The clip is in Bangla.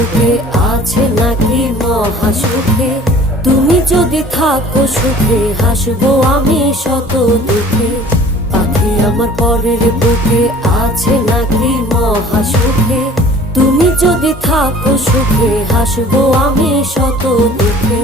বুকে আছে নাকি মহা সুখে। তুমি যদি থাকো সুখে হাসবো আমি শত দুঃখে। পাখি আমার পরের বুকে আছে নাকি মহা সুখে। তুমি যদি থাকো সুখে হাসবো আমি শত দুঃখে।